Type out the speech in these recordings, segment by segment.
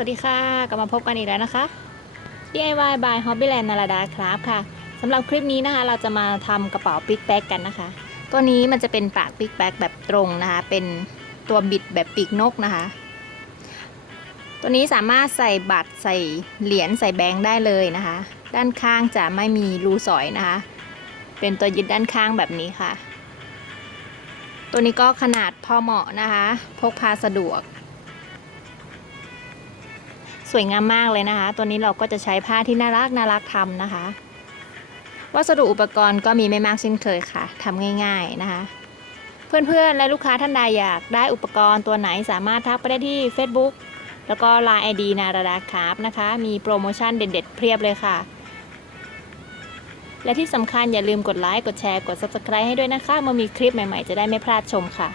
วัสดีค่ะ กลับมาพบกันอีกแล้วนะคะ DIY by Hobbyland นาราดาครับค่ะสำหรับคลิปนี้นะคะ เราจะมาทำกระเป๋าปิกแบ็กกันนะคะ ตัวนี้มันจะเป็นปากปิกแบ็กแบบตรงนะคะ เป็นตัวบิดแบบปีกนกนะคะ ตัวนี้สามารถใส่บัตรใส่เหรียญใส่แบงค์ได้เลยนะคะ ด้านข้างจะไม่มีรูสอยนะคะ เป็นตัวยึดด้านข้างแบบนี้ค่ะ ตัวนี้ก็ขนาดพอเหมาะนะคะ พกพาสะดวก วยงามมากเลยนะคะ ตัวนี้เราก็จะใช้ผ้าที่น่ารักน่ารักทำนะคะ วัสดุอุปกรณ์ก็มีไม่มากเช่นเคยค่ะทำง่าย ๆนะคะ เพื่อนๆและลูกค้าท่านใดอยากได้อุปกรณ์ตัวไหนสามารถทักไปได้ที่ Facebook แล้วก็ Line ID นาราดาคราฟนะคะ มีโปรโมชั่นเด็ดๆเพียบเลยค่ะ และที่สำคัญอย่าลืมกดไลค์กดแชร์กด Subscribe ให้ด้วยนะคะเมื่อมีคลิปใหม่ๆ จะได้ไม่พลาดชมค่ะ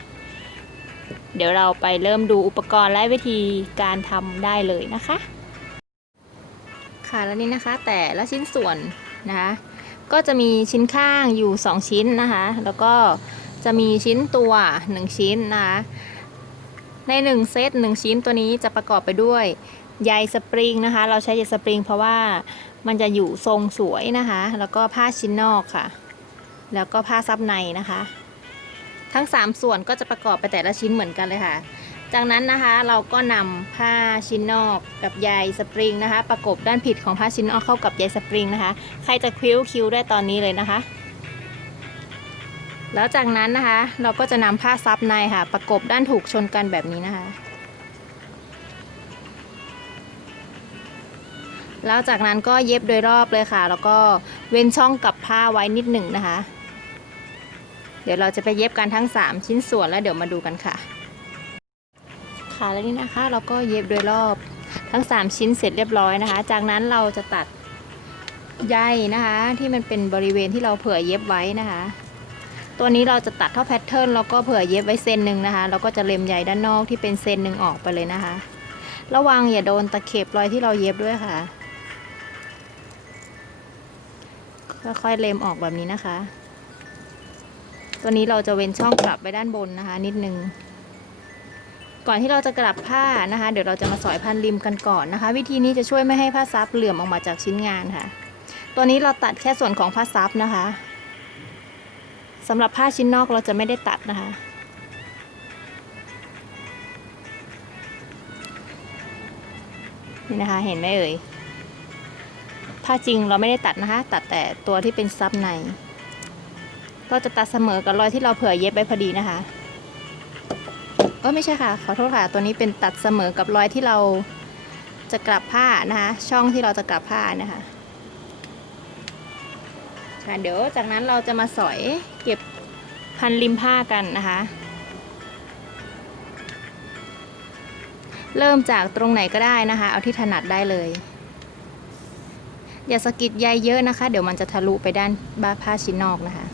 เดี๋ยวเราไปเริ่มดูอุปกรณ์และวิธีการทำได้เลยนะคะ ค่ะแล้วนี่นะคะแต่ละชิ้นส่วนนะคะก็จะมีชิ้นข้างอยู่ 2 ชิ้นนะคะ แล้วก็จะมีชิ้นตัว 1 ชิ้นนะคะใน 1 เซต1 ชิ้นตัวนี้จะประกอบไปด้วยใยสปริงนะคะ เราใช้ใยสปริงเพราะว่ามันจะอยู่ทรงสวยนะคะ แล้วก็ผ้าชิ้นนอกค่ะ แล้วก็ผ้าซับในนะคะ ทั้ง 3 ส่วนก็จะประกอบไปแต่ละชิ้นเหมือนกันเลยค่ะ จากนั้นนะคะเราก็นำผ้าชิ้นนอกกับใยสปริงนะคะ ประกบด้านผิดของผ้าชิ้นนอกเข้ากับใยสปริงนะคะ ใครจะคิ้วคิ้วได้ตอนนี้เลยนะคะ แล้วจากนั้นนะคะเราก็จะนำผ้าซับในค่ะ ประกบด้านถูกชนกันแบบนี้นะคะแล้วจากนั้นก็เย็บโดยรอบเลยค่ะ แล้วก็เว้นช่องกับผ้าไว้นิดหนึ่งนะคะ เดี๋ยวเราจะไปเย็บกันทั้ง 3 ชิ้นส่วนแล้วเดี๋ยวมาดูกันค่ะ ค่ะแล้วนี่นะคะ เราก็เย็บโดยรอบทั้ง 3 ชิ้นเสร็จเรียบร้อยนะคะ จากนั้นเราจะตัดใยนะคะ ที่มันเป็นบริเวณที่เราเผื่อเย็บไว้นะคะ ตัวนี้เราจะตัดเท่าแพทเทิร์นแล้วก็เผื่อเย็บไว้เซนหนึ่งนะคะแล้วก็จะเล็มใยด้านนอกที่เป็นเซนหนึ่งออกไปเลยนะคะ ระวังอย่าโดนตะเข็บรอยที่เราเย็บด้วยค่ะ ค่อยๆเล็มออกแบบนี้นะคะ ตัวนี้เราจะเว้นช่องกลับไปด้านบนนะคะ นิดนึง ก่อนที่เราจะกลับผ้านะคะ เดี๋ยวเราจะมาสอยพันริมกันก่อนนะคะ วิธีนี้จะช่วยไม่ให้ผ้าซับเหลื่อมออกมาจากชิ้นงานค่ะ ตัวนี้เราตัดแค่ส่วนของผ้าซับนะคะสำหรับผ้าชิ้นนอกเราจะไม่ได้ตัดนะคะนี่นะคะเห็นไหมเอ่ยผ้าจริงเราไม่ได้ตัดนะคะ ตัดแต่ตัวที่เป็นซับใน ก็จะตัดเสมอกับรอยที่เราเผื่อเย็บไว้พอดีนะคะเออไม่ใช่ค่ะ ขอโทษค่ะ ตัวนี้เป็นตัดเสมอกับรอยที่เราจะกลับผ้านะคะ ช่องที่เราจะกลับผ้านะคะค่ะเดี๋ยวจากนั้นเราจะมาสอยเก็บพันริมผ้ากันนะคะ เริ่มจากตรงไหนก็ได้นะคะ เอาที่ถนัดได้เลย อย่าสะกิดใยเยอะนะคะ เดี๋ยวมันจะทะลุไปด้านบ้าผ้าชิ้นนอกนะคะ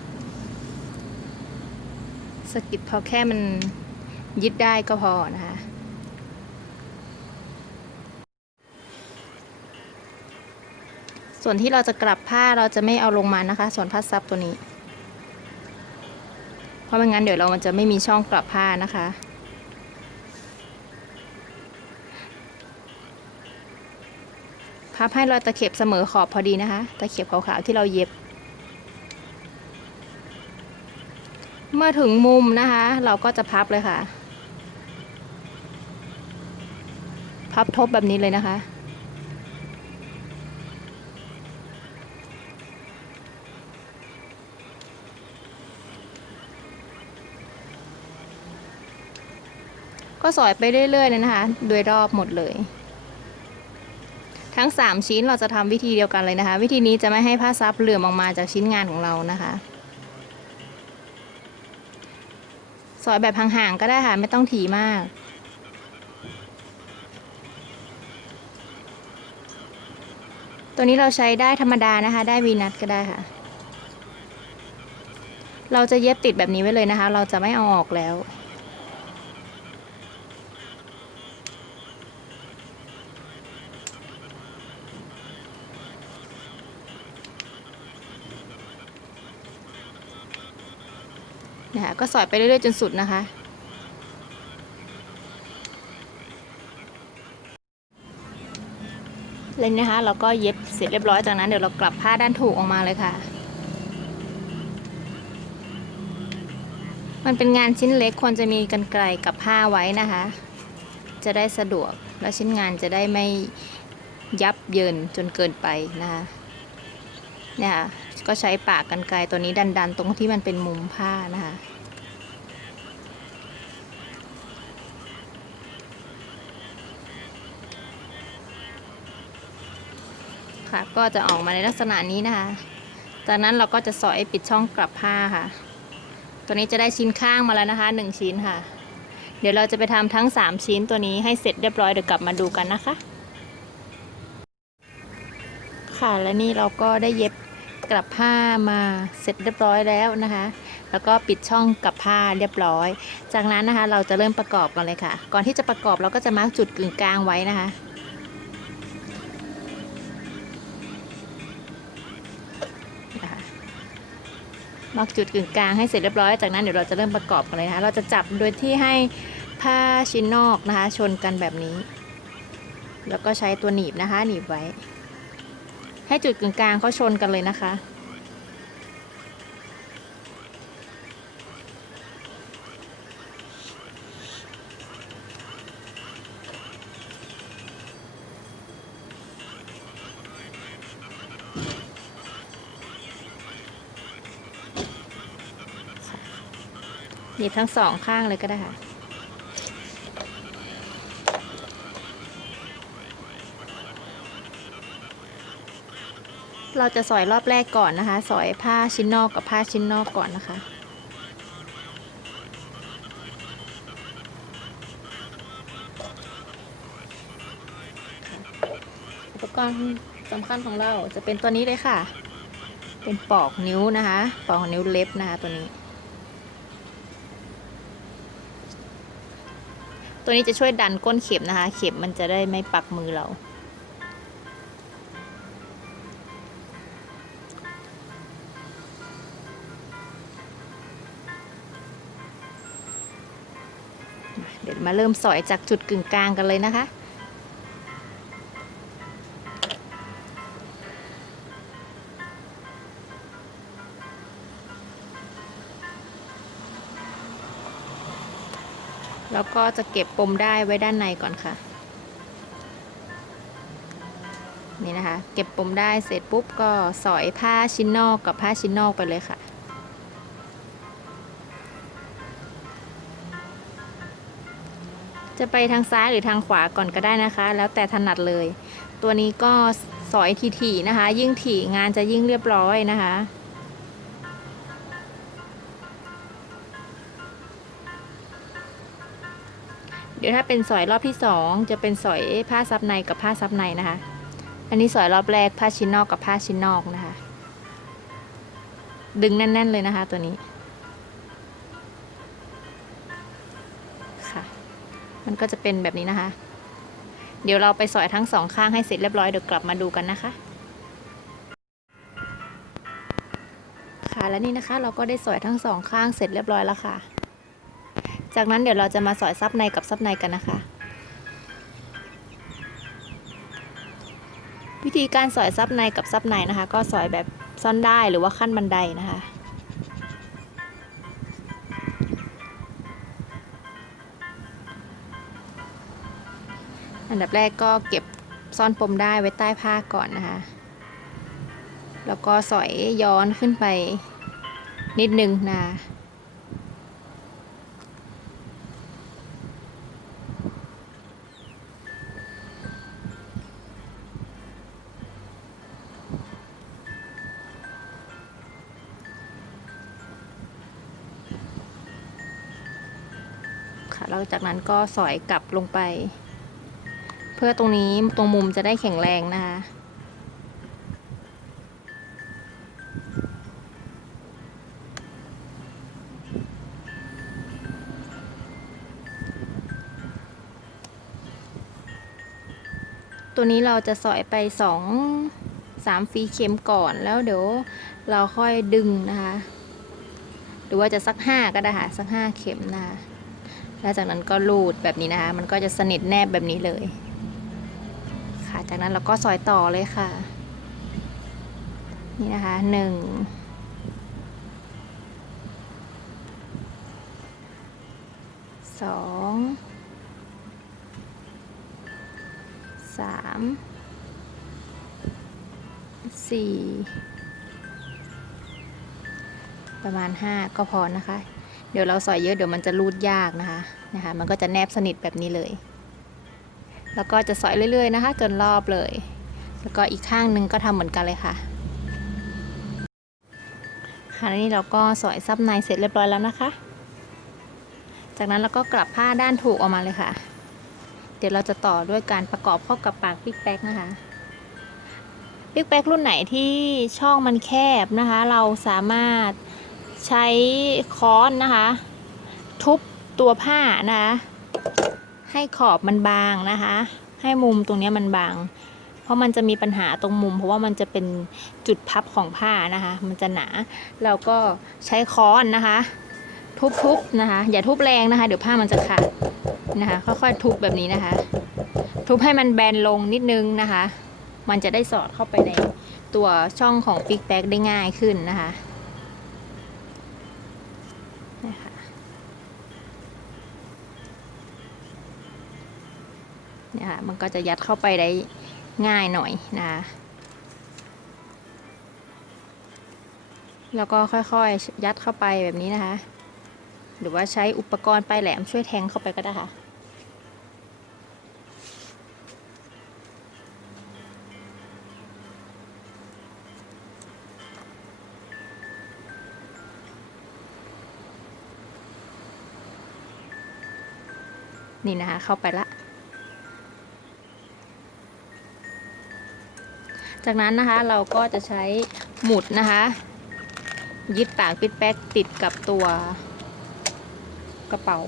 ะกิดพอแค่มันยึดได้ก็พอนะคะส่วนที่เราจะกลับผ้าเราจะไม่เอาลงมานะคะ ส่วนผ้าซับตัวนี้ เพราะไม่งั้นเดี๋ยวเรามันจะไม่มีช่องกลับผ้านะคะ พับให้รอยตะเข็บเสมอขอบพอดีนะคะ ตะเข็บขาวๆที่เราเย็บ เมื่อถึงมุมนะคะ เราก็จะพับเลยค่ะ พับทบแบบนี้เลยนะคะ ก็สอยไปเรื่อยๆเลยนะคะ โดยรอบหมดเลย ทั้ง 3 ชิ้นเราจะทำวิธีเดียวกันเลยนะคะ วิธีนี้จะไม่ให้ผ้าซับเหลื่อมออกมาจากชิ้นงานของเรานะคะ อยแบบห่างๆก็ได้ค่ะ ไม่ต้องถี่มาก ตัวนี้เราใช้ได้ธรรมดานะคะ ได้วีนัทก็ได้ค่ะ เราจะเย็บติดแบบนี้ไว้เลยนะคะ เราจะไม่เอาออกแล้ว นะคะก็สอยไปเรื่อยๆจนสุดนะคะ เลยนะคะ เราก็เย็บเสร็จเรียบร้อยจากนั้นเดี๋ยวเรากลับผ้าด้านถูกออกมาเลยค่ะ มันเป็นงานชิ้นเล็กควรจะมีกันไกลกับผ้าไว้นะคะ จะได้สะดวกและชิ้นงานจะได้ไม่ยับเยินจนเกินไปนะคะเนี่ยค่ะ ก็ใช้ปากกันไกลตัวนี้ดันๆ ตรงที่มันเป็นมุมผ้านะคะค่ะก็จะออกมาในลักษณะนี้นะคะ จากนั้นเราก็จะสอยปิดช่องกลับผ้าค่ะ ตัวนี้จะได้ชิ้นข้างมาแล้วนะคะหนึ่งชิ้นค่ะ เดี๋ยวเราจะไปทำทั้ง 3 ชิ้นตัวนี้ให้เสร็จเรียบร้อยเดี๋ยวกลับมาดูกันนะคะ ค่ะและนี่เราก็ได้เย็บ กลับผ้ามาเสร็จเรียบร้อยแล้วนะคะ แล้วก็ปิดช่องกลับผ้าเรียบร้อย จากนั้นนะคะเราจะเริ่มประกอบกันเลยค่ะ ก่อนที่จะประกอบเราก็จะมาร์กจุดกึ่งกลางไว้นะคะนะคะมาร์กจุดกึ่งกลางให้เสร็จเรียบร้อย จากนั้นเดี๋ยวเราจะเริ่มประกอบกันเลยนะคะ เราจะจับโดยที่ให้ผ้าชิ้นนอกนะคะ ชนกันแบบนี้ แล้วก็ใช้ตัวหนีบนะคะ หนีบไว้ ให้จุดกึ่งกลางเขาชนกันเลยนะคะหนีบทั้งสองข้างเลยก็ได้ค่ะ เราจะสอยรอบแรกก่อนนะคะ สอยผ้าชิ้นนอกกับผ้าชิ้นนอกก่อนนะคะ อุปกรณ์สำคัญของเราจะเป็นตัวนี้เลยค่ะ เป็นปอกนิ้วนะคะ ปอกนิ้วเล็บนะคะตัวนี้ ตัวนี้จะช่วยดันก้นเข็มนะคะ เข็มมันจะได้ไม่ปักมือเรา เดี๋ยวมาเริ่มสอยจากจุดกึ่งกลางกันเลยนะคะ แล้วก็จะเก็บปมได้ไว้ด้านในก่อนค่ะ นี่นะคะ เก็บปมได้เสร็จปุ๊บก็สอยผ้าชิ้นนอกกับผ้าชิ้นนอกไปเลยค่ะ จะไปทางซ้ายหรือทางขวาก่อนก็ได้นะคะ แล้วแต่ถนัดเลย ตัวนี้ก็สอยถี่ๆนะคะ ยิ่งถี่งานจะยิ่งเรียบร้อยนะคะเดี๋ยวถ้าเป็นสอยรอบที่สองจะเป็นสอยผ้าซับในกับผ้าซับในนะคะ อันนี้สอยรอบแรกผ้าชิ้นนอกกับผ้าชิ้นนอกนะคะ ดึงแน่น ๆ เลยนะคะตัวนี้ มันก็จะเป็นแบบนี้นะคะ เดี๋ยวเราไปสอยทั้งสองข้างให้เสร็จเรียบร้อยเดี๋ยวกลับมาดูกันนะคะ ค่ะและนี่นะคะ เราก็ได้สอยทั้งสองข้างเสร็จเรียบร้อยแล้วค่ะ จากนั้นเดี๋ยวเราจะมาสอยซับในกับซับในกันนะคะ วิธีการสอยซับในกับซับในนะคะ ก็สอยแบบซ่อนได้หรือว่าขั้นบันไดนะคะ อันดับแรกก็เก็บซ่อนปมได้ไว้ใต้ผ้าก่อนนะคะ แล้วก็สอยย้อนขึ้นไปนิดนึงนะค่ะแล้วจากนั้นก็สอยกลับลงไป เพื่อตรงนี้ตรงมุมจะได้แข็งแรงนะคะ ตัวนี้เราจะสอยไปสองสามฟีเข็มก่อนแล้วเดี๋ยวเราค่อยดึงนะคะ หรือว่าจะสักห้าก็ได้ค่ะสักห้าเข็มนะคะแล้วจากนั้นก็รูดแบบนี้นะคะ มันก็จะสนิทแนบแบบนี้เลย จากนั้นเราก็ซอยต่อเลยค่ะ นี่นะคะหนึ่งสองสามสี่ประมาณห้าก็พอนะคะ เดี๋ยวเราสอยเยอะเดี๋ยวมันจะรูดยากนะคะนะคะ มันก็จะแนบสนิทแบบนี้เลย แล้วก็จะสอยเรื่อยๆนะคะ จนรอบเลย แล้วก็อีกข้างหนึ่งก็ทำเหมือนกันเลยค่ะ ค่ะนี่เราก็สอยซับในเสร็จเรียบร้อยแล้วนะคะ จากนั้นเราก็กลับผ้าด้านถูกออกมาเลยค่ะ เดี๋ยวเราจะต่อด้วยการประกอบเข้ากับปากปิ๊กแป๊กนะคะปิ๊กแป๊กรุ่นไหนที่ช่องมันแคบนะคะ เราสามารถใช้ค้อนนะคะ ทุบตัวผ้านะคะ ให้ขอบมันบางนะคะ ให้มุมตรงนี้มันบาง เพราะมันจะมีปัญหาตรงมุม เพราะว่ามันจะเป็นจุดพับของผ้านะคะ มันจะหนาเราก็ใช้ค้อนนะคะ ทุบๆนะคะ อย่าทุบแรงนะคะ เดี๋ยวผ้ามันจะขาดนะคะค่อยๆทุบแบบนี้นะคะ ทุบให้มันแบนลงนิดนึงนะคะ มันจะได้สอดเข้าไปในตัวช่องของปิกแป๊กได้ง่ายขึ้นนะคะนะคะ เนี่ยค่ะมันก็จะยัดเข้าไปได้ง่ายหน่อยนะคะแล้วก็ค่อยๆ ยัดเข้าไปแบบนี้นะคะ หรือว่าใช้อุปกรณ์ปลายแหลมช่วยแทงเข้าไปก็ได้ค่ะนี่นะคะเข้าไปละ จากนั้นนะคะเราก็จะใช้หมุดนะคะ ยึดปากปิดแป๊กติดกับตัวกระเป๋า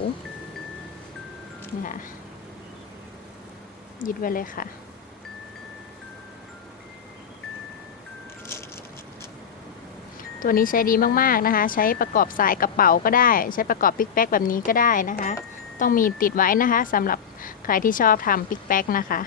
นี่ค่ะยึดไว้เลยค่ะ ตัวนี้ใช้ดีมากๆนะคะ ใช้ประกอบสายกระเป๋าก็ได้ ใช้ประกอบปิกแป๊กแบบนี้ก็ได้นะคะ ต้องมีติดไว้นะคะสำหรับใครที่ชอบทำปิกแป๊กนะคะ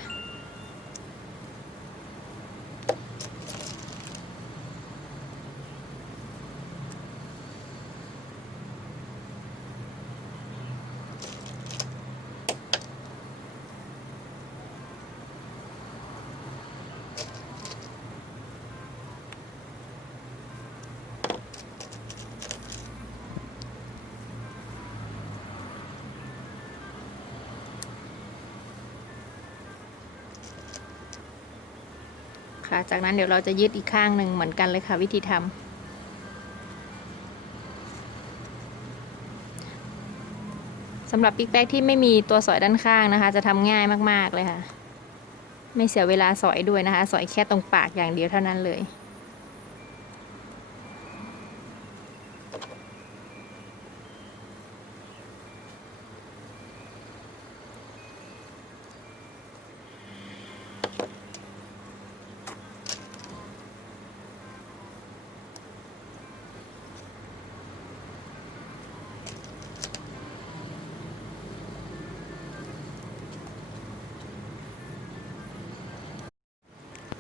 จากนั้นเดี๋ยวเราจะยืดอีกข้างหนึ่งเหมือนกันเลยค่ะ วิธีทำสำหรับปิ๊กแป๊กที่ไม่มีตัวสอยด้านข้างนะคะ จะทำง่ายมาก ๆ เลยค่ะ ไม่เสียเวลาสอยด้วยนะคะ สอยแค่ตรงปากอย่างเดียวเท่านั้นเลย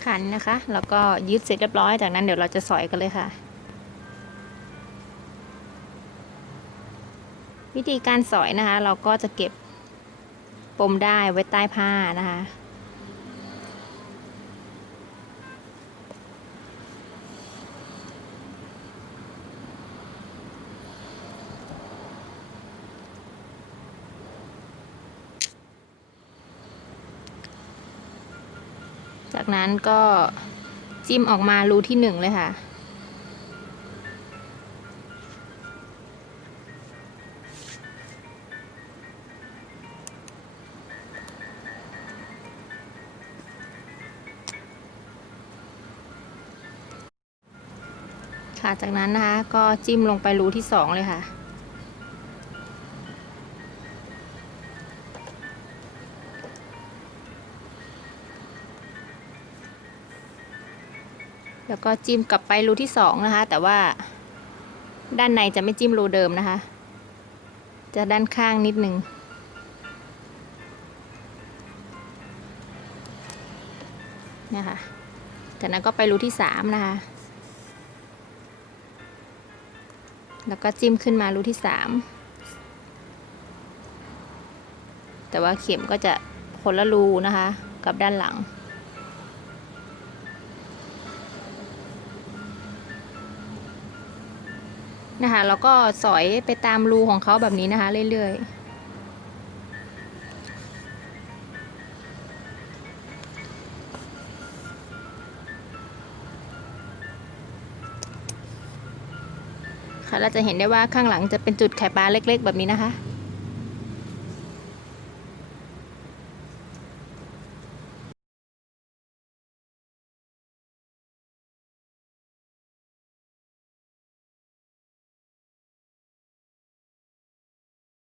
ขันนะคะ แล้วก็ยึดเสร็จเรียบร้อย จากนั้นเดี๋ยวเราจะสอยกันเลยค่ะ วิธีการสอยนะคะ เราก็จะเก็บปมได้ไว้ใต้ผ้านะคะ จากนั้นก็จิ้มออกมารูที่หนึ่งเลยค่ะ ค่ะ จากนั้นนะคะก็จิ้มลงไปรูที่สองเลยค่ะ ก็จิ้มกลับไปรูที่สองนะคะ แต่ว่าด้านในจะไม่จิ้มรูเดิมนะคะ จะด้านข้างนิดนึงเนี่ยค่ะจากนั้นก็ไปรูที่สามนะคะ แล้วก็จิ้มขึ้นมารูที่สามแต่ว่าเข็มก็จะคนละรูนะคะ กับด้านหลัง นะคะ แล้วก็สอยไปตามรูของเขาแบบนี้นะคะ เรื่อยๆค่ะเราจะเห็นได้ว่าข้างหลังจะเป็นจุดไข่ปลาเล็ก ๆ แบบนี้นะคะ